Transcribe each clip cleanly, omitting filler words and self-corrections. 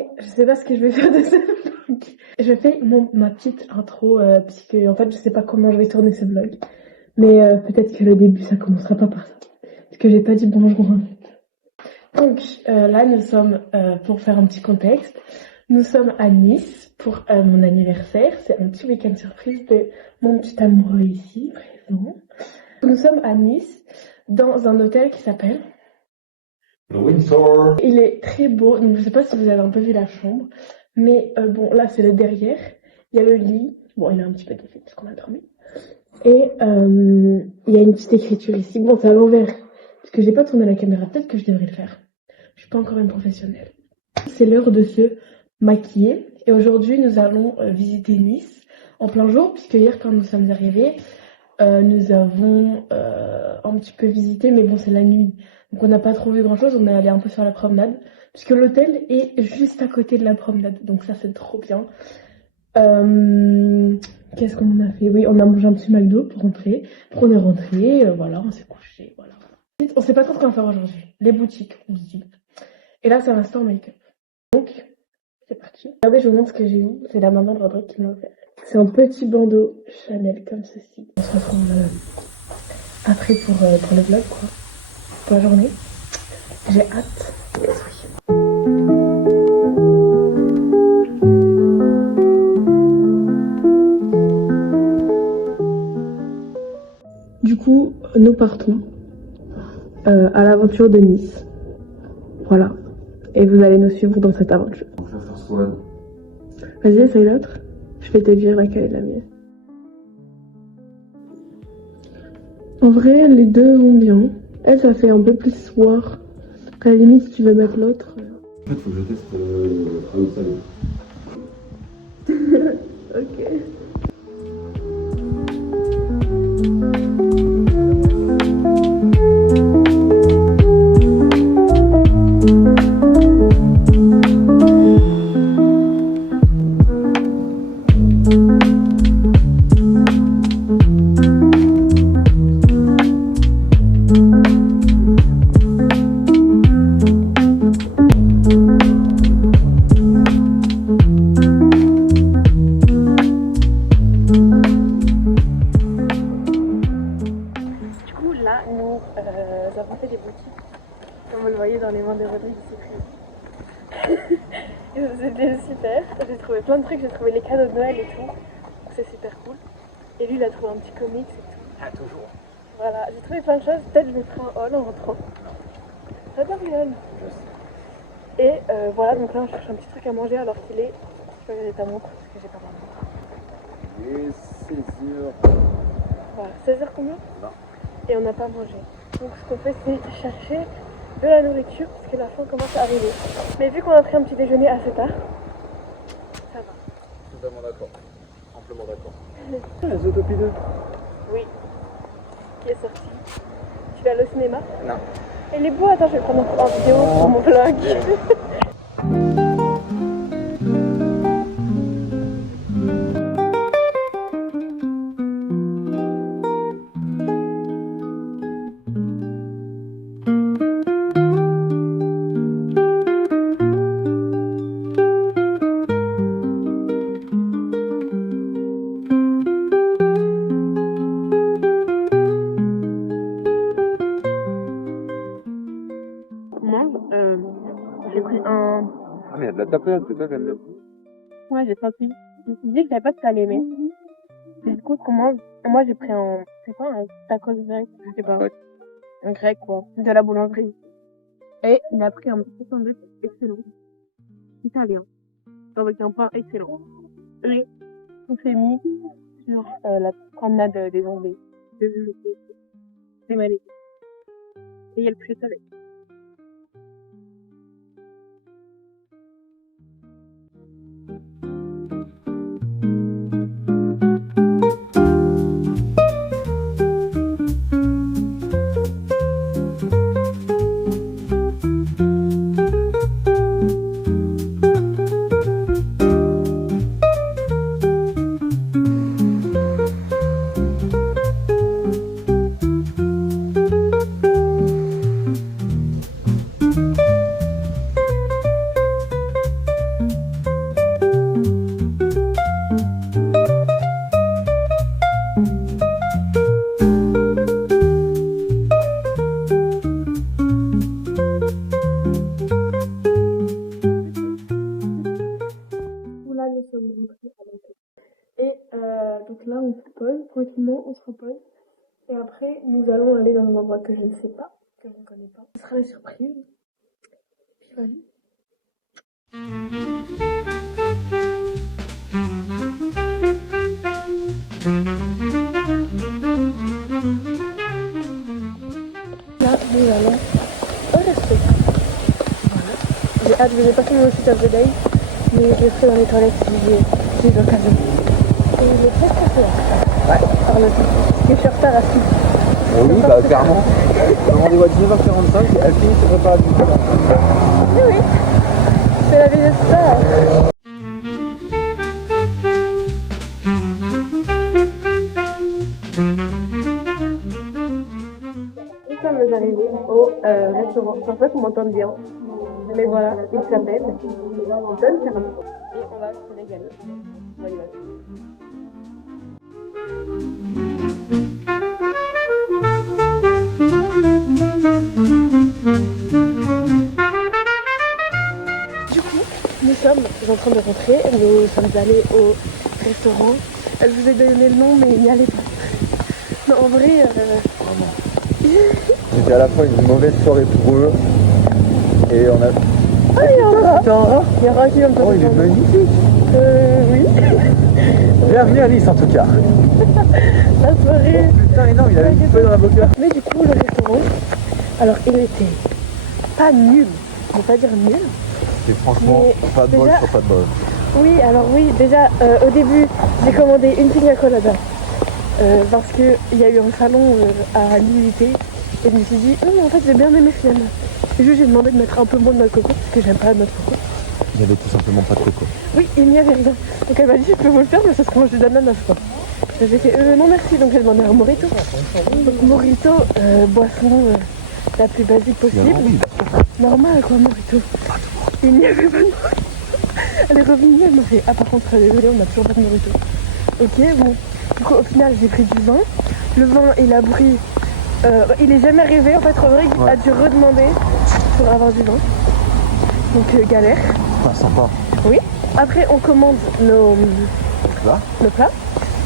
journée, je sais pas ce que je vais faire de ce vlog. Je fais ma petite intro, puisque en fait je sais pas comment je vais tourner ce vlog. Mais peut-être que le début ça commencera pas par ça. Parce que j'ai pas dit bonjour en fait. Donc là nous sommes, pour faire un petit contexte, nous sommes à Nice pour mon anniversaire. C'est un petit week-end surprise de mon petit amoureux ici, présent. Nous sommes à Nice, dans un hôtel qui s'appelle Le Windsor. Il est très beau, donc je sais pas si vous avez un peu vu la chambre, mais bon là c'est le derrière, il y a le lit, bon il est un petit peu défait parce qu'on a dormi, et il y a une petite écriture ici, bon c'est à l'envers, parce que j'ai pas tourné la caméra, peut-être que je devrais le faire, je suis pas encore une professionnelle. C'est l'heure de se maquiller, et aujourd'hui nous allons visiter Nice en plein jour, puisque hier quand nous sommes arrivés, nous avons un petit peu visité, mais bon c'est la nuit. Donc on n'a pas trop vu grand chose, on est allé un peu sur la promenade, puisque l'hôtel est juste à côté de la promenade, donc ça c'est trop bien. Qu'est-ce qu'on a fait? Oui, on a mangé un petit McDo pour rentrer. Après on est rentré, voilà, on s'est couché, voilà. On sait pas trop ce qu'on va faire aujourd'hui. Les boutiques, on se dit. Et là c'est un instant make-up. Donc, c'est parti. Regardez, je vous montre ce que j'ai eu, c'est la maman de Rodrigue qui me l'a offert. C'est un petit bandeau Chanel comme ceci. On se retrouve après pour le vlog quoi. Pour la journée. J'ai hâte. Yes, oui. Du coup, nous partons à l'aventure de Nice. Voilà. Et vous allez nous suivre dans cette aventure. On va faire Swan. Vas-y, essaye l'autre. Je vais te dire laquelle est la mienne. En vrai, les deux vont bien. Elle, ça fait un peu plus soir. À la limite, si tu veux mettre l'autre. En fait, faut que je teste outside. Ok. Nous avons fait des boutiques, comme vous le voyez dans les mains de Rodrigue, c'est très... C'était super, j'ai trouvé plein de trucs, j'ai trouvé les cadeaux de Noël et tout, donc c'est super cool. Et lui il a trouvé un petit comics et tout. Ah, toujours. Voilà, j'ai trouvé plein de choses, peut-être je me ferai un haul en rentrant. J'adore les hauls. Et voilà, donc là on cherche un petit truc à manger alors qu'il est... Je peux regarder ta montre parce que j'ai pas ma montre. Il est 16h. Voilà, 16h combien? Non. Et on n'a pas mangé. Donc ce qu'on fait c'est chercher de la nourriture parce que la faim commence à arriver. Mais vu qu'on a pris un petit déjeuner assez tard, ça va. Totalement d'accord. Amplement d'accord. La Zootopie 2. Oui. Qui est sorti. Tu vas aller au cinéma? Non. Et les beaux, attends, je vais prendre en vidéo pour mon vlog. J'ai pris un... Ah, mais il y a de la tapenade, c'est ça, j'aime bien. Ouais, j'ai pas pris. Je me suis dit que j'avais pas que t'allais aimer. Et du coup, comment... Moi, j'ai pris un... C'est quoi, un tacos grec? Je sais pas. Ouais. Un grec, quoi. De la boulangerie. Et il a pris un petit sandwich excellent. Italien. Avec un pain excellent. Et on s'est mis sur la promenade des Anglais. C'est magnifique. Et il y a le coucher de soleil. donc là on se pose, tranquillement on se repose. Et après nous allons aller dans un endroit que je ne sais pas, que je ne connais pas. Ce sera la surprise. Puis voilà. Là nous allons au resto. Voilà. J'ai hâte, je n'ai pas fait mon site of the day, mais je le ferai dans les toilettes si j'ai l'occasion. Et il est presque à l'heure. Ouais. Par le temps. Parce que je suis en retard à 6. Oui, bah clairement. On a rendez-vous à 19h45 et elle finit ses préparatifs. Oui, oui. C'est la vie de star. Nous sommes arrivés au restaurant. En fait, on m'entend bien. Mais voilà, il s'appelle Don Carlo. Et on va se régaler. On va y aller. Du coup, nous sommes en train de rentrer. Nous sommes allés au restaurant. Je vous ai donné le nom, mais n'y allez pas. Non, en vrai... C'était à la fois une mauvaise soirée pour eux et on a... Ah, il y en aura. Il y aura qui va me Oh, il est magnifique. Oui. Bienvenue à Nice en tout cas. La soirée. Putain, énorme, il avait une feuille dans la boca. Mais du coup, le restaurant, alors il était pas nul. Je vais pas dire nul. C'est franchement pas de bol déjà- sur pas de bol. Oui, alors oui, déjà au début, j'ai commandé une pina colada. Parce qu'il y a eu un salon à l'unité. Et je me suis dit, en fait, j'ai bien aimé finalement. Et juste, j'ai demandé de mettre un peu moins de noix de coco, parce que j'aime pas la noix de coco. Il n'y avait tout simplement pas de coco. Oui, il n'y avait rien. Donc elle m'a dit, je peux vous le faire, mais ça sera mangé d'ananas, quoi. Et j'ai fait, non merci, donc j'ai demandé un mojito. Donc mojito, boisson la plus basique possible. Normal, quoi, mojito. Il n'y avait pas de mojito. Elle est revenue, elle m'a fait, ah par contre, désolée, on n'a toujours pas de mojito. Ok, bon. Du coup, au final, j'ai pris du vin. Le vin, il a pris... il est jamais arrivé, en fait, Rodrigue a dû redemander pour avoir du vin. Donc, galère. Pas sympa. Oui. Après, on commande nos plats.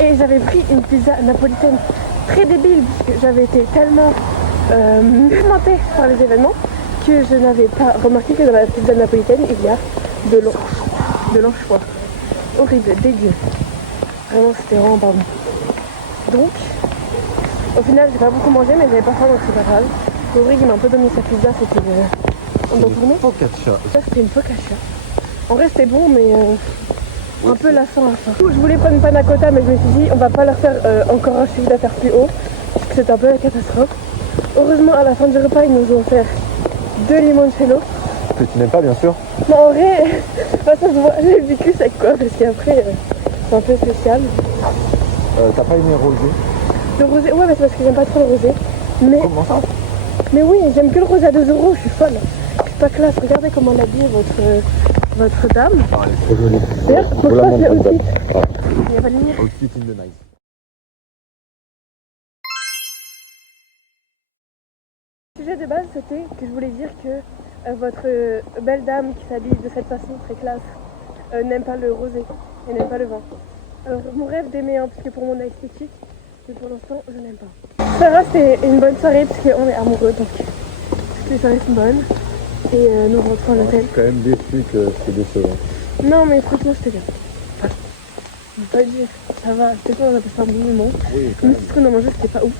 Et j'avais pris une pizza napolitaine très débile, puisque j'avais été tellement mouvementée par les événements que je n'avais pas remarqué que dans la pizza napolitaine, il y a de l'anchois. Horrible, dégueu. Vraiment, c'était vraiment pas bon. Donc, au final, j'ai pas beaucoup mangé, mais j'avais pas faim, donc c'est pas grave. Rodrigue, il m'a un peu donné sa pizza, c'était... on doit tourner. Focaccia. Ça, c'était une focaccia. En vrai, c'était bon, mais un peu lassant à la fin. Je voulais prendre une panna cotta, mais je me suis dit, on va pas leur faire encore un chiffre d'affaires plus haut, parce que c'était un peu la catastrophe. Heureusement, à la fin du repas, ils nous ont offert 2 limoncello. Que tu n'aimes pas, bien sûr. Non, en vrai, ça se voit, j'ai vécu sec, quoi, parce qu'après, c'est un peu spécial. T'as pas aimé rosé? Le rosé, ouais, mais c'est parce que j'aime pas trop le rosé. Mais, Comment ça? mais oui, j'aime que le rosé à 2 €, je suis folle. C'est pas classe, regardez comment on habille votre dame. Ah, elle est trop jolie. D'ailleurs, Vous pourquoi la c'est montrez, aussi dame. Il y a pas de lumière. Outfit in the night. Le sujet de base, c'était que je voulais dire que votre belle dame qui s'habille de cette façon très classe n'aime pas le rosé et n'aime pas le vin. Alors, mon rêve d'aimer, parce que pour mon esthétique, mais pour l'instant, je n'aime pas. Ça va, c'était une bonne soirée, parce qu'on est amoureux, donc toutes les soirées sont bonnes. Et nous rentrons à Je l'hôtel. suis quand même déçu que c'est décevant. Non, mais franchement, c'était bien. Enfin, je peux pas dire, ça va, c'était quoi, on a passé un bon moment. Oui, quand Même même. si ce qu'on a mangé, c'était pas ouf.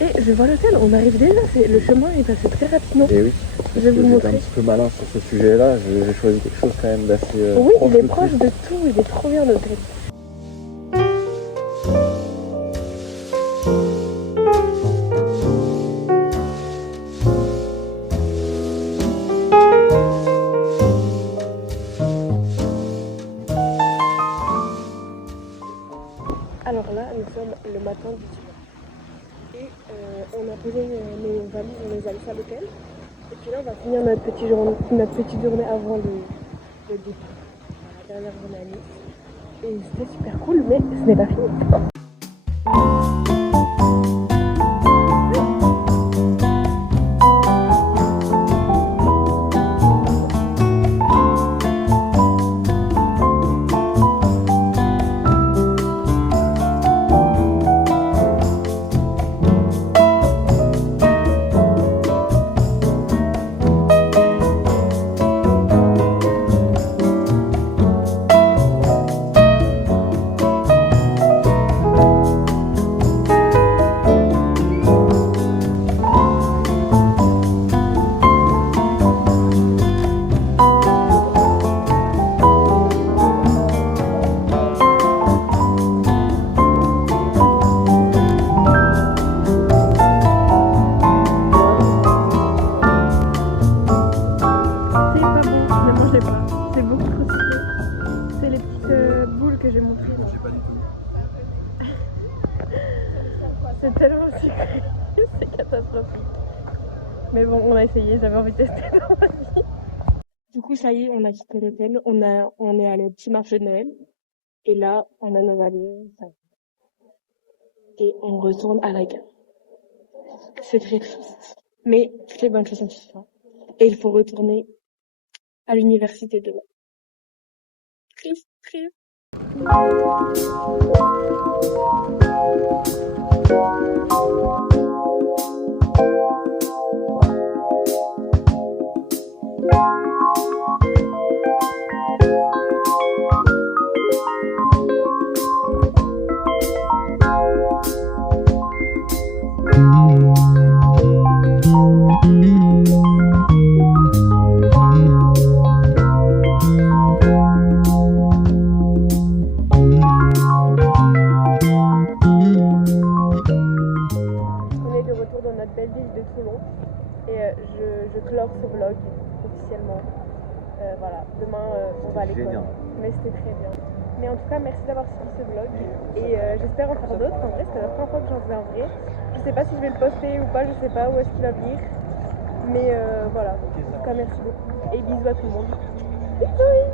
Et je vois l'hôtel, on arrive déjà, le chemin est passé très rapidement. Et oui, Je vais vous le j'étais montrer. un petit peu malin sur ce sujet-là. J'ai choisi quelque chose quand même d'assez Oui, proche il est de proche tout. de tout, il est trop bien l'hôtel. Alors là, nous sommes le matin du dimanche. Et on a posé nos valises, on les a laissées à l'hôtel. Et puis là, on va finir notre petite journée avant le départ. La dernière journée à Nice. Et c'était super cool, mais ce n'est pas fini. C'est tellement sucré, c'est catastrophique. Mais bon, on a essayé, j'avais envie de tester dans ma vie. Du coup, ça y est, on a quitté l'hôtel, on est allé au petit marché de Noël. Et là, on a nos valises. Et on retourne à la gare. C'est très triste. Mais toutes les bonnes choses sont une fin. Et il faut retourner à l'université demain. Triste, triste. On est de retour dans notre belle ville de Toulon. Et je clore ce vlog officiellement. Voilà, demain on va à l'école. Mais c'était très bien. Mais en tout cas, merci d'avoir suivi ce vlog. Et j'espère en faire d'autres. En vrai, c'est la première fois que j'en fais un vrai. Je sais pas si je vais le poster ou pas, je sais pas où est-ce qu'il va venir. Mais voilà, en tout cas, merci beaucoup. Et bisous à tout le monde. Bisous!